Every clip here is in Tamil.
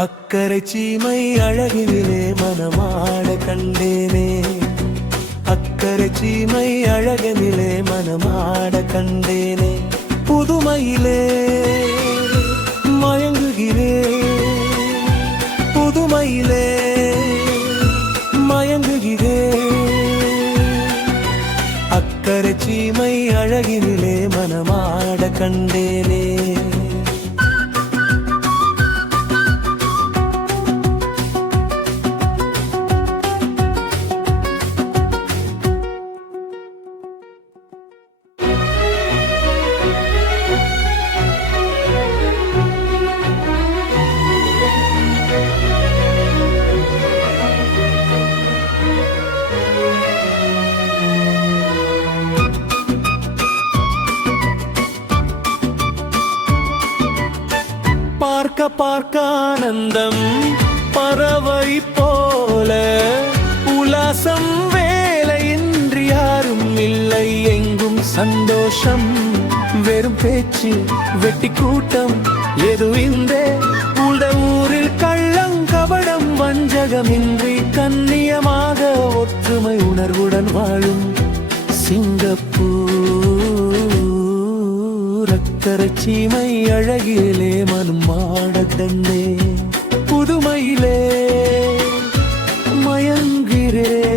அக்கரை சீமை அழகினிலே மனமாட கண்டேனே. அக்கரை சீமை அழகினிலே மனமாட கண்டேனே. புதுமையிலே மயங்குகிறேன், புதுமையிலே மயங்குகிறேன். அக்கரை சீமை அழகினிலே மனமாட கண்டேனே. பார்க்க பார்க்க ஆனந்தம் பறவை போல உல்லாசம், வேலையின்றி யாரும் இல்லை எங்கும் சந்தோஷம். வெறும் பேச்சு வெட்டி கூட்டம் எதுவின்றே உள்ள ஊரில் கள்ளம் கபடம் வஞ்சகமின்றி கண்ணியமாக ஒற்றுமை உணர்வுடன் வாழும் சிங்கப்பூர். அக்கரை சீமை அழகிலே மனம் மாட கண்டே. புதுமையிலே மயங்குகிறேன்.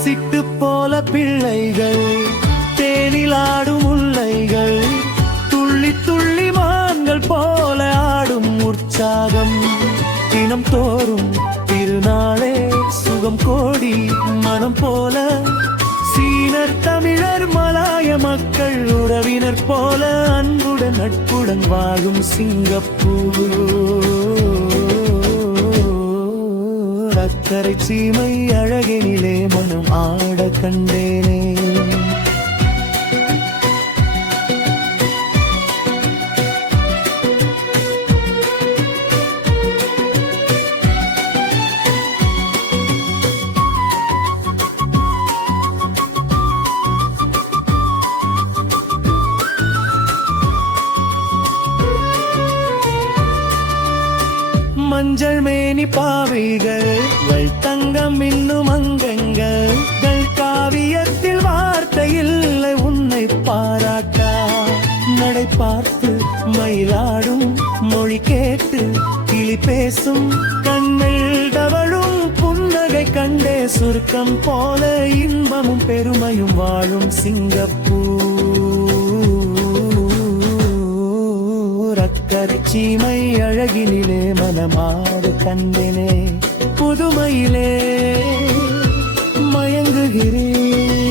சிட்டு போல பிள்ளைகள் தேனில் ஆடும் முல்லைகள், துள்ளி துள்ளி மான்கள் போல ஆடும் உற்சாகம். தினம் தோறும் திருநாளே சுகம் கோடி மனம் போல. சீனர் தமிழர் மலாய மக்கள் உறவினர் போல அன்புடன் நட்புடன் வாழும் சிங்கப்பூர். அக்கரை சீமை அழகினிலே மனம் ஆட கண்டேனே. மஞ்சள் மேனி பாவைகள் தங்கம் இன்னும் அங்கங்கள், காவியத்தில் வார்த்தை இல்லை உன்னை பாராட்டா. நடை பார்த்து மயிலாடும் மொழி கேட்டு கிளி பேசும் கண்ணில் தவழும் புன்னகை கண்டே சுருக்கம் போல இன்பமும் பெருமையும் வாழும் சிங்கப்பூர். அக்கரை சீமை அழகினிலே மனமாடு கண்டேனே. புதுமையிலே மயங்குகிறேன்.